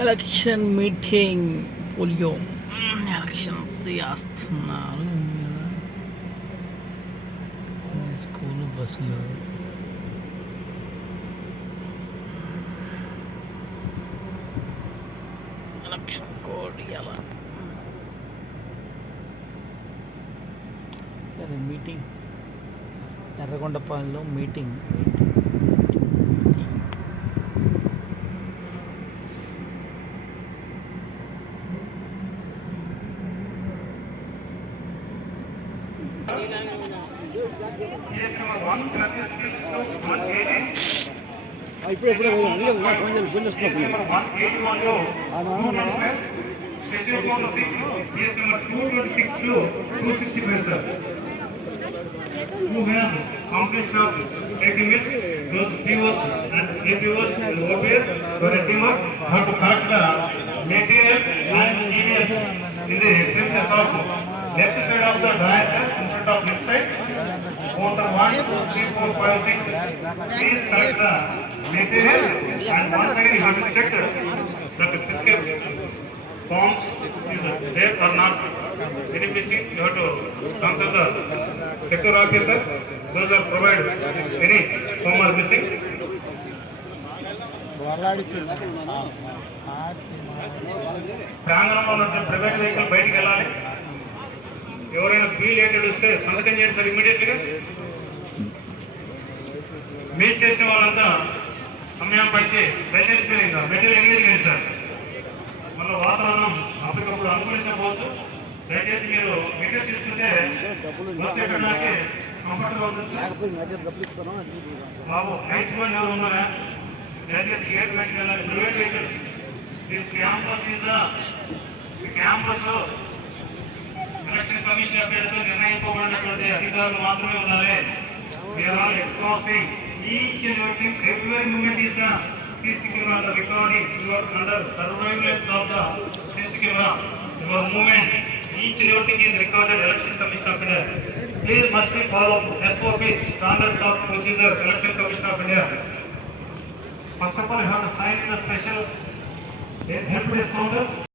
Election meeting polio elections చేస్తున్నారు school బస్సులు election code ఎలా మీటింగ్ ఎర్రగొండపాలెంలో మీటింగ్ అయితే ఇప్పుడు ఫోన్ చేసి ఫోన్ చేస్తున్నాను who have completion of ATMs, those POs and APOs and OPS for a teamwork have to collect the material and GDS in the premises of left side of the diagram in front of left side. Quarter one, two, three, four, five, six. Please collect the material and one side you have to check that the biscuit forms is there or not. Any missing, you have to consult the sector officer. Those are provided. Any form are missing. ప్రాంగణంలో ఉన్న private vehicle బయటికి వెళ్ళాలి ఎవరైనా fee వస్తే సంతకం చేయండి sir ఇమీడియట్గా మీరు చేసిన వాళ్ళంతా సమయం పడితే దయచేసి మీరు మెటీరియల్ ఎంగేజ్ చేయండి సార్? మళ్ళీ వాతావరణం అప్పటికప్పుడు అనుకూలించకపోవచ్చు. దయచేసి మీరు మెటీరియల్ తీసుకుంటే బస్సు ఎక్కడానికి కంఫర్ట్గా ఉంటుంది. బాబు నైట్స్ వన్ ఎవరు ఉన్నారా దయచేసి గేట్ బయటకు వెళ్ళాలి. Private vehicle this campus campus election commission అభ్యర్థులు నిర్ణయింపబడినటువంటి అధికారులు మాత్రమే ఉన్నారు we are all exposing each and everything every moment is the CC camera the recording your under surveillance of the CC camera your moment each and everything is recorded election commission of India please must be follow SOP standards of procedure election commission of India First of all, you have to sign the special help desk counters.